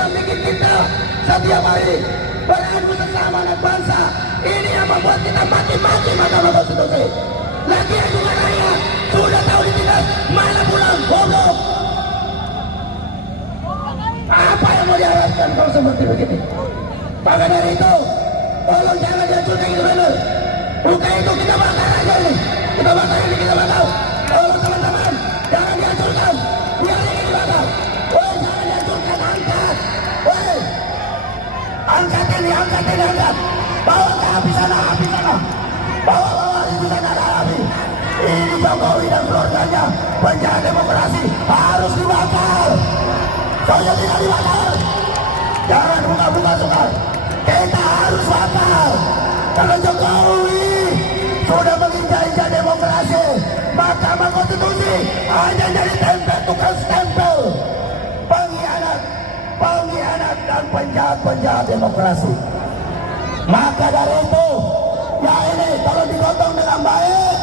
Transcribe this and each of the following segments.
yang bikin kita setiap hari beradu sesama anak bangsa. Ini yang membuat kita mati-mati Mahkamah Konstitusi. Lagi juga rakyat sudah tahu ditindas, mana pulang goblok. Apa yang mau diharapkan kalau seperti begini? Maka dari itu, tolong jangan dihancurkan itu benar. Bukan itu kita bakar aja ini. Kita bakar ini, kita bakar. Tolong teman-teman, jangan dihancurkan. Biar ini dibakar. Woi, jangan dihancurkan, angkat. Woi, angkat ini, angkat ini, angkat. Bawa ke api sana, api sana. Bawa itu sana, ada api. Ini Jokowi dan keluarganya, penjahat demokrasi harus dibakar. Soalnya tidak dibakar. Jangan buka-buka sukar. Kita harus bakar. Karena Jokowi sudah menginjak-injak demokrasi. Mahkamah Konstitusi hanya jadi tempe, tukang stempel. Pengkhianat dan penjahat demokrasi. Maka dari itu, ya ini kalau digotong dengan baik,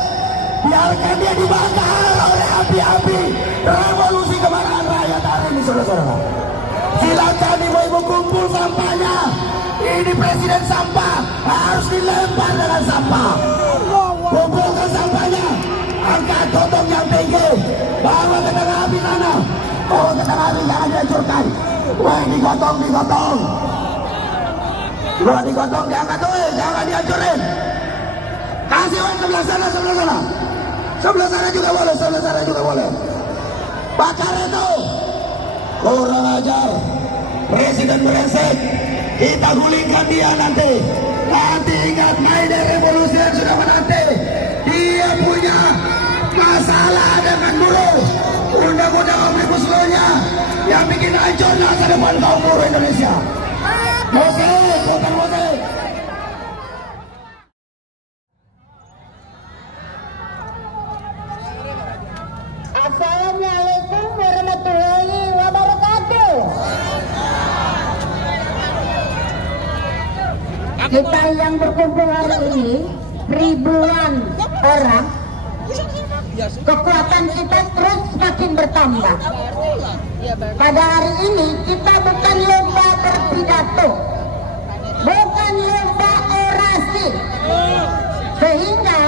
biarkan dia dibakar oleh api-api revolusi kemarahan rakyat hari ini, saudara-saudara. Silakan ibu-ibu kumpul sampahnya. Ini presiden sampah harus dilempar dengan sampah. Kumpulkan sampahnya, angkat gotong yang tinggi, bawa ke tengah api sana. Oh, ke tengah api jangan dihancurkan. Wah, digotong. Wah, digotong, diangkat tuh, jangan dihancurin. Kasih wah sebelah sana. Sebelah sana juga boleh. Bakar itu. Kurang ajar. Presiden brengsek. Kita gulingkan dia nanti. Nanti ingat Maidan revolusi yang sudah menanti. Dia punya masalah dengan buruh. Undang-undang Omnibus Law-nya yang bikin hancur masa depan kaum buruh Indonesia. Musik. Assalamualaikum warahmatullahi wabarakatuh. Kita yang berkumpul hari ini ribuan orang, kekuatan kita terus semakin bertambah. Pada hari ini kita bukan lomba berpidato, bukan lomba orasi, sehingga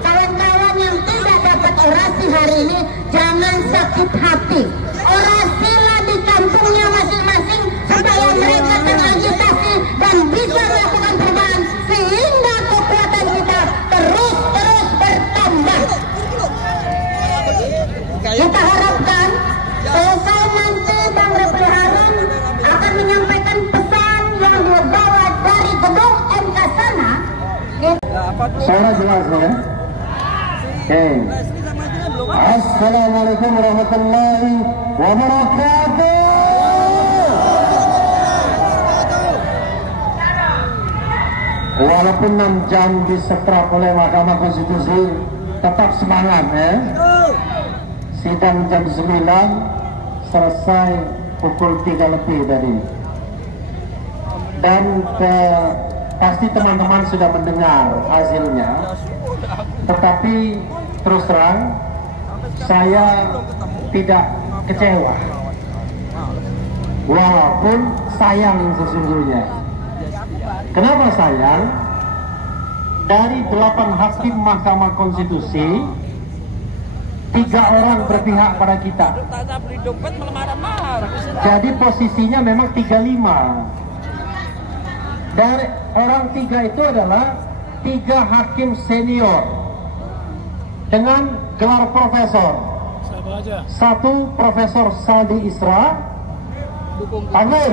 kawan-kawan yang tidak dapat orasi hari ini jangan sakit hati. Orasilah di kampungnya masing-masing supaya mereka teragitasi dan bisa melakukan perubahan sehingga kekuatan kita terus bertambah. Kita harapkan selesai nanti Bang Refli Harun akan menyampaikan pesan yang dibawa dari gedung MK sana. Suara jelas ya? Oke. Assalamualaikum warahmatullahi wabarakatuh. Walaupun 6 jam disetrap oleh Mahkamah Konstitusi, tetap semangat ya. Sidang jam 9 selesai pukul 3 lebih tadi. Dan pasti teman-teman sudah mendengar hasilnya. Tetapi terus terang saya tidak kecewa. Walaupun sayang sesungguhnya. Kenapa sayang? Dari 8 hakim Mahkamah Konstitusi, 3 orang berpihak pada kita. Jadi posisinya memang 35. Dari orang 3 itu adalah 3 hakim senior dengan gelar profesor. Satu Profesor Saldi Isra, Amir.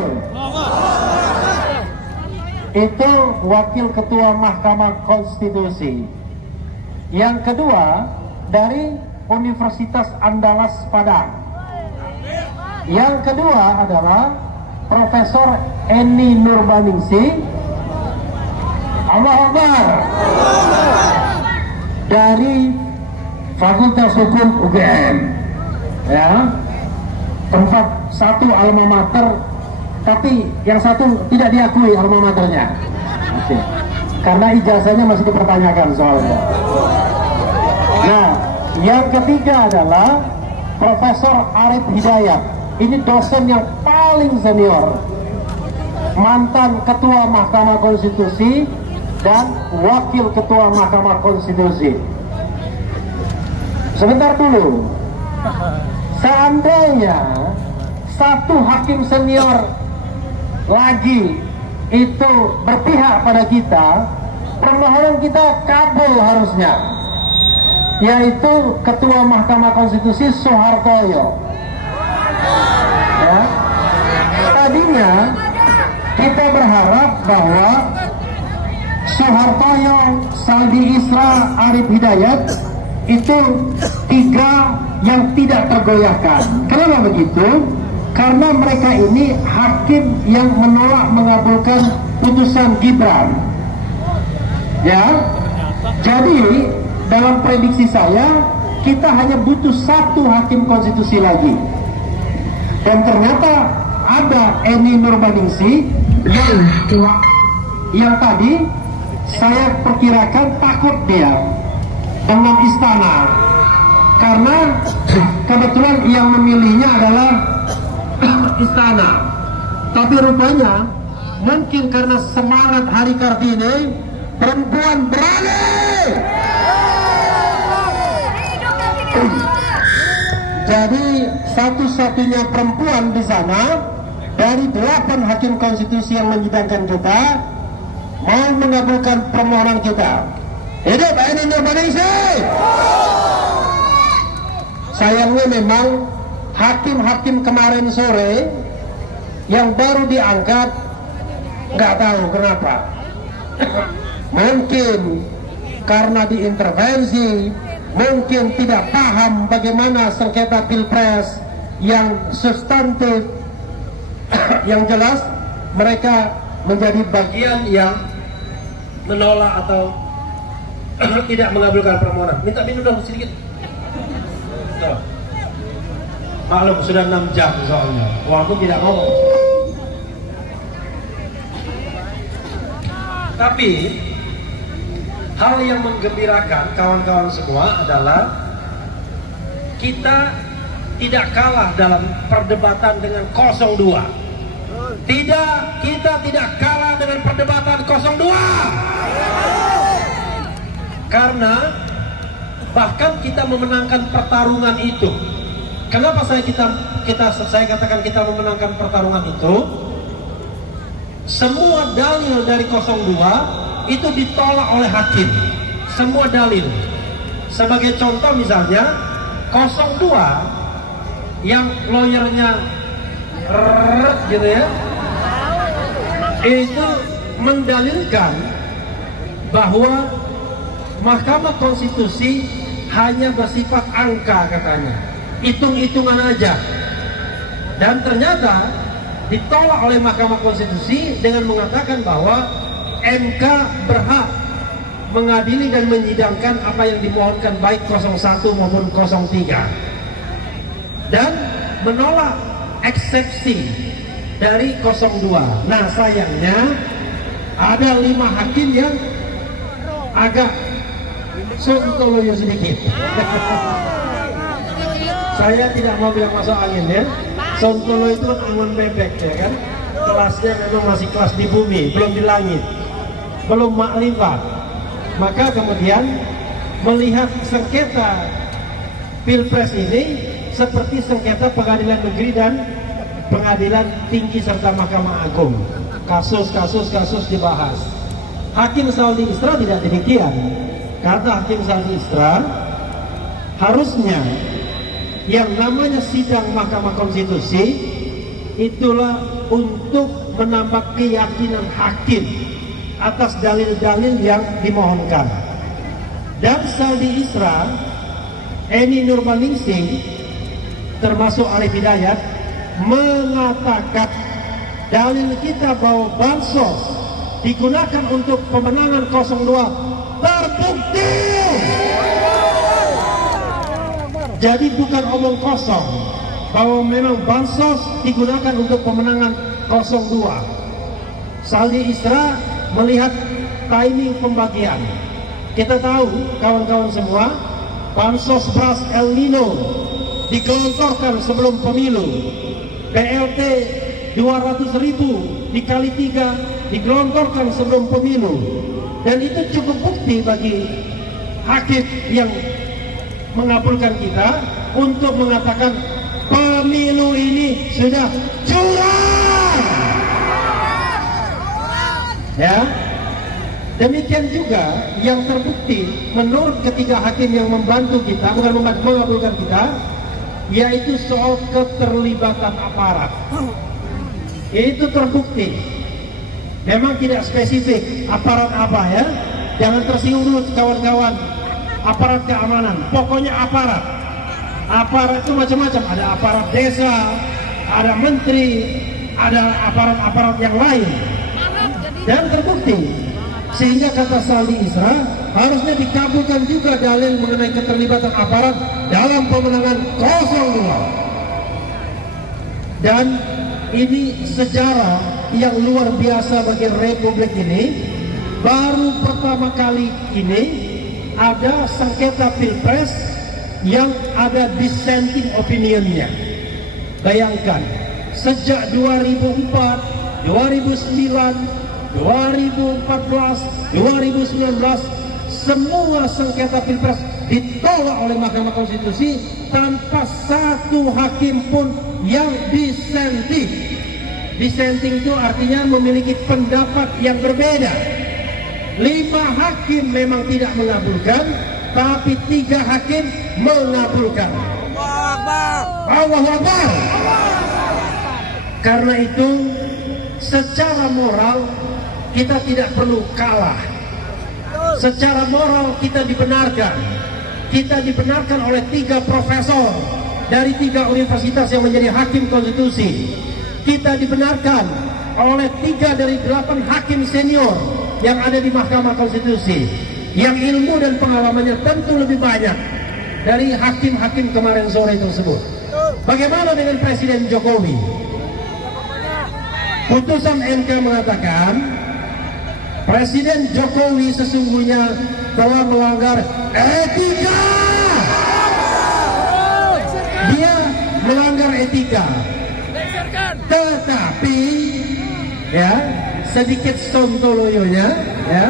Itu wakil ketua Mahkamah Konstitusi. Yang kedua dari Universitas Andalas Padang. Yang kedua adalah Profesor Eni Nurbaningsih. Allahu Akbar. Dari Fakultas Hukum UGM. Ya. Tempat satu alma mater, tapi yang satu tidak diakui alma maternya. Oke. Karena ijazahnya masih dipertanyakan soalnya. Nah, yang ketiga adalah Profesor Arif Hidayat. Ini dosen yang paling senior mantan Ketua Mahkamah Konstitusi dan Wakil Ketua Mahkamah Konstitusi. Sebentar dulu, seandainya satu hakim senior lagi itu berpihak pada kita, permohonan kita kabul harusnya, yaitu Ketua Mahkamah Konstitusi Soehartoyo. Ya. Tadinya kita berharap bahwa Soehartoyo, Saldi Isra, Arif Hidayat itu tiga yang tidak tergoyahkan. Kenapa begitu? Karena mereka ini hakim yang menolak mengabulkan putusan Gibran. Ya, jadi dalam prediksi saya kita hanya butuh satu hakim konstitusi lagi. Dan ternyata ada Eni Nurbaningsih yang tadi saya perkirakan takut dia dengan istana, karena kebetulan yang memilihnya adalah istana. Tapi rupanya mungkin karena semangat Hari Kartini, perempuan berani. Jadi satu-satunya perempuan di sana dari 8 hakim konstitusi yang menyidangkan kita mau mengabulkan permohonan kita. Hidup Eni Nurbaningsih. Sayangnya memang hakim-hakim kemarin sore yang baru diangkat nggak tahu kenapa. Mungkin karena diintervensi, mungkin tidak paham bagaimana sengketa pilpres yang substantif. Yang jelas mereka menjadi bagian yang menolak atau tidak mengabulkan permohonan. Minta minum dong sedikit. Maklum sudah 6 jam soalnya, walaupun tidak ngomong. Tapi hal yang menggembirakan kawan-kawan semua adalah kita tidak kalah dalam perdebatan dengan 02. Tidak, kita tidak kalah dengan perdebatan 02. Karena bahkan kita memenangkan pertarungan itu. Kenapa saya katakan kita memenangkan pertarungan itu? Semua dalil dari 02 itu ditolak oleh hakim. Semua dalil. Sebagai contoh misalnya 02 yang lawyernya gitu ya, itu mendalilkan bahwa Mahkamah Konstitusi hanya bersifat angka katanya, hitung-hitungan aja. Dan ternyata ditolak oleh Mahkamah Konstitusi dengan mengatakan bahwa MK berhak mengadili dan menyidangkan apa yang dimohonkan baik 01 maupun 03, dan menolak eksepsi dari 02. Nah sayangnya ada 5 hakim yang agak sontoloyo sedikit. Saya tidak mau bilang masuk angin ya. Sontolo itu kan angon bebek ya kan. Kelasnya memang masih kelas di bumi, belum di langit, belum makrifat. Maka kemudian melihat sengketa pilpres ini seperti sengketa pengadilan negeri dan pengadilan tinggi serta Mahkamah Agung. Kasus dibahas. Hakim Saldi Isra tidak demikian. Kata Hakim Saldi Isra, harusnya yang namanya sidang Mahkamah Konstitusi itulah untuk menambah keyakinan hakim atas dalil-dalil yang dimohonkan. Dan Saldi Isra, Eni Nurbaningsih, termasuk Arif Hidayat, mengatakan dalil kita bahwa bansos digunakan untuk pemenangan 02 terbukti. Jadi bukan omong kosong bahwa memang bansos digunakan untuk pemenangan 02. Saldi Isra melihat timing pembagian. Kita tahu kawan-kawan semua, bansos beras El Nino digelontorkan sebelum pemilu. BLT 200.000 dikali 3 digelontorkan sebelum pemilu, dan itu cukup bukti bagi hakim yang mengabulkan kita untuk mengatakan pemilu ini sudah curang. Ya, demikian juga yang terbukti menurut ketiga hakim yang membantu kita, bukan mengabulkan kita, yaitu soal keterlibatan aparat. Itu terbukti. Memang tidak spesifik aparat apa ya, jangan tersinggung dulu kawan-kawan. Aparat keamanan, pokoknya aparat. Aparat itu macam-macam, ada aparat desa, ada menteri, ada aparat-aparat yang lain. Dan terbukti, sehingga kata Saldi Isra, harusnya dikabulkan juga dalil mengenai keterlibatan aparat dalam pemenangan 02. Dan ini sejarah yang luar biasa bagi Republik ini. Baru pertama kali ini ada sengketa pilpres yang ada dissenting opinionnya. Bayangkan, sejak 2004, 2009, 2014, 2019, semua sengketa pilpres ditolak oleh Mahkamah Konstitusi tanpa satu hakim pun yang dissenting. Dissenting itu artinya memiliki pendapat yang berbeda. 5 hakim memang tidak mengabulkan, tapi 3 hakim mengabulkan. Allahu Akbar. Karena itu secara moral kita tidak perlu kalah. Secara moral kita dibenarkan. Kita dibenarkan oleh 3 profesor dari 3 universitas yang menjadi hakim konstitusi. Kita dibenarkan oleh 3 dari 8 hakim senior yang ada di Mahkamah Konstitusi, yang ilmu dan pengalamannya tentu lebih banyak dari hakim-hakim kemarin sore tersebut. Bagaimana dengan Presiden Jokowi? Putusan MK mengatakan Presiden Jokowi sesungguhnya telah melanggar etika. Dia melanggar etika. Tetapi ya, sedikit sontoloyonya ya,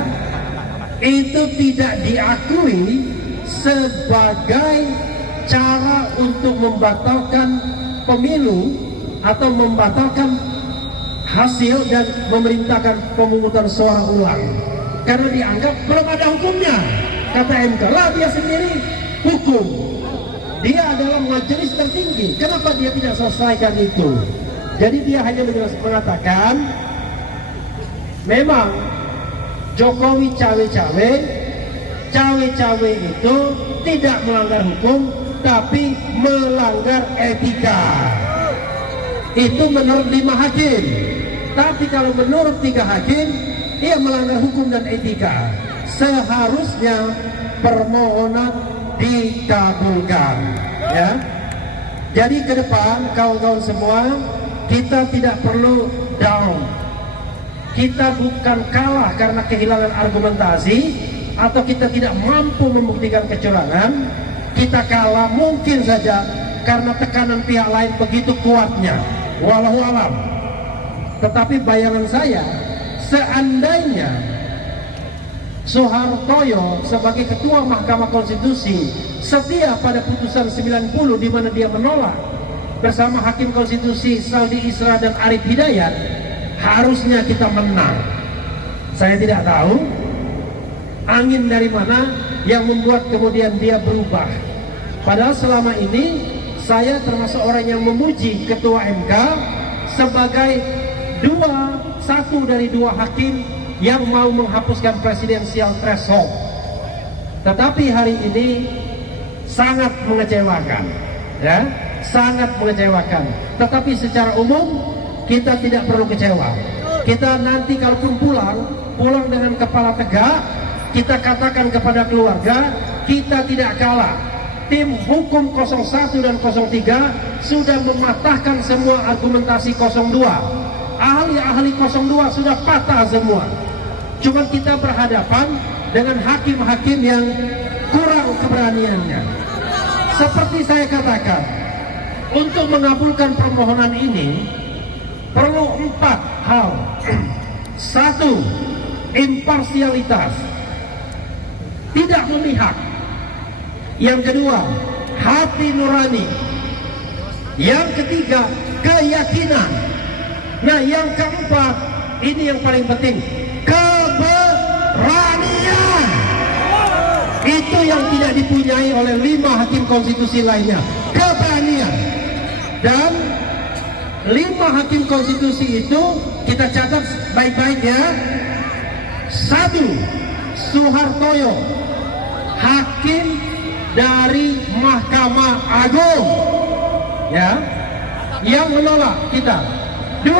itu tidak diakui sebagai cara untuk membatalkan pemilu atau membatalkan hasil dan memerintahkan pemungutan suara ulang, karena dianggap belum ada hukumnya. Kata MK, lah dia sendiri hukum, dia adalah majelis tertinggi, kenapa dia tidak selesaikan itu? Jadi dia hanya mengatakan memang Jokowi cawe-cawe itu tidak melanggar hukum, tapi melanggar etika. Itu menurut 5 hakim. Tapi kalau menurut 3 hakim, ia melanggar hukum dan etika. Seharusnya permohonan dikabulkan. Ya. Jadi ke depan kawan-kawan semua, kita tidak perlu down. Kita bukan kalah karena kehilangan argumentasi atau kita tidak mampu membuktikan kecurangan. Kita kalah mungkin saja karena tekanan pihak lain begitu kuatnya. Wallahu alam. Tetapi bayangan saya, seandainya Soehartoyo sebagai ketua Mahkamah Konstitusi setia pada putusan 90 di mana dia menolak bersama Hakim Konstitusi Saldi Isra dan Arief Hidayat, harusnya kita menang. Saya tidak tahu angin dari mana yang membuat kemudian dia berubah. Padahal selama ini saya termasuk orang yang memuji Ketua MK sebagai satu dari 2 hakim yang mau menghapuskan presidensial threshold. Tetapi hari ini sangat mengecewakan, ya, sangat mengecewakan. Tetapi secara umum kita tidak perlu kecewa. Kita nanti kalaupun pulang dengan kepala tegak, kita katakan kepada keluarga, kita tidak kalah. Tim hukum 01 dan 03 sudah mematahkan semua argumentasi 02. Ahli-ahli 02 sudah patah semua. Cuma kita berhadapan dengan hakim-hakim yang kurang keberaniannya. Seperti saya katakan, untuk mengabulkan permohonan ini perlu 4 hal. Satu, imparsialitas, tidak memihak. Yang kedua, hati nurani. Yang ketiga, keyakinan. Nah, yang keempat, ini yang paling penting, keberanian. Itu yang tidak dipunyai oleh 5 hakim konstitusi lainnya, keberanian. Dan 5 hakim konstitusi itu kita catat baik-baik ya. 1, Suhartoyo, hakim dari Mahkamah Agung, ya, yang menolak kita. 2,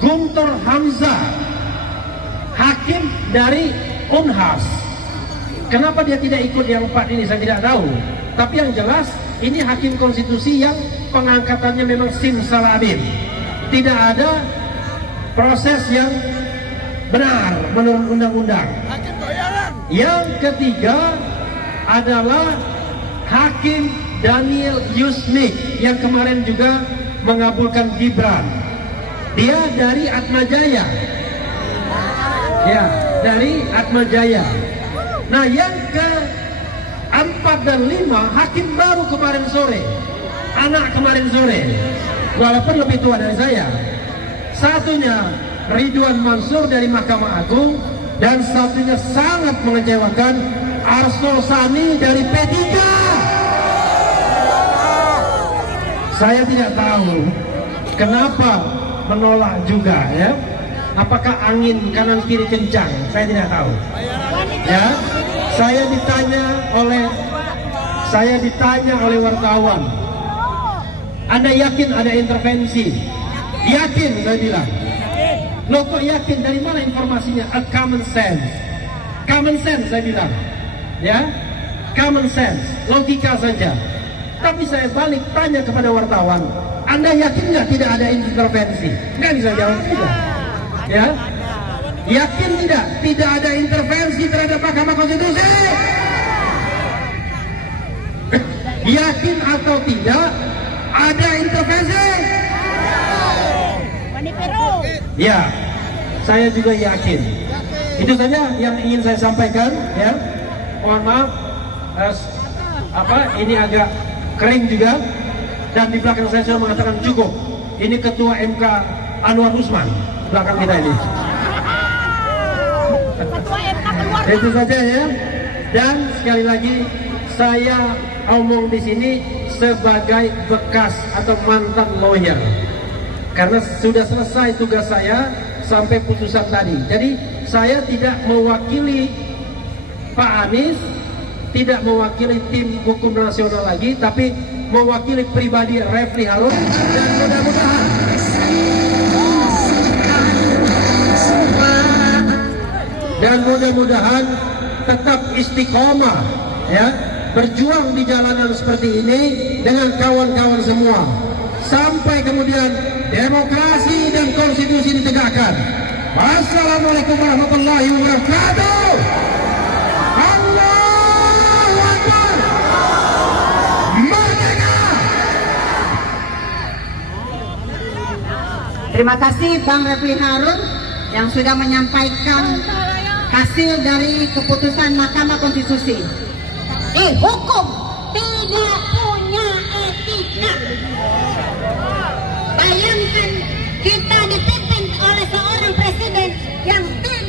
Guntur Hamzah, hakim dari Unhas. Kenapa dia tidak ikut yang 4 ini saya tidak tahu. Tapi yang jelas ini hakim konstitusi yang pengangkatannya memang simsalabim. Tidak ada proses yang benar menurut undang-undang. Yang ketiga adalah Hakim Daniel Yusmik yang kemarin juga mengabulkan Gibran. Dia dari Atmajaya. Ya, dari Atmajaya. Nah, yang ke-4 dan 5 hakim baru kemarin sore. Anak kemarin sore. Walaupun lebih tua dari saya. Satunya Ridwan Mansur dari Mahkamah Agung, dan satunya sangat mengecewakan, Arsul Sani dari P3. Saya tidak tahu kenapa menolak juga ya. Apakah angin kanan kiri kencang? Saya tidak tahu. Ya, saya ditanya oleh wartawan, Anda yakin ada intervensi? Yakin, saya bilang. Loh, kok yakin? Dari mana informasinya? A common sense. Common sense, saya bilang. Ya, common sense, logika saja. Tapi saya balik tanya kepada wartawan, Anda yakin nggak tidak ada intervensi? Nggak bisa jawab tidak. Ya, yakin tidak? Tidak ada intervensi terhadap Mahkamah Konstitusi. Yakin atau tidak ada intervensi? Ya, saya juga yakin. Itu saja yang ingin saya sampaikan. Ya, mohon maaf, ini agak kering juga. Dan di belakang saya sudah mengatakan cukup. Ini Ketua MK Anwar Usman belakang kita ini. Itu saja ya. Dan sekali lagi saya omong di sini sebagai bekas atau mantan lawyer, karena sudah selesai tugas saya sampai putusan tadi. Jadi saya tidak mewakili Pak Anies, tidak mewakili tim hukum nasional lagi, tapi mewakili pribadi Refli Harun. Dan mudah-mudahan tetap istiqomah ya, berjuang di jalanan seperti ini dengan kawan-kawan semua sampai kemudian demokrasi dan konstitusi ditegakkan. Wassalamualaikum warahmatullahi wabarakatuh. Allahu Akbar. Merdeka. Terima kasih Bang Refli Harun yang sudah menyampaikan hasil dari keputusan Mahkamah Konstitusi. Hukum tidak punya etika. Bayangkan kita dipimpin oleh seorang presiden yang tidak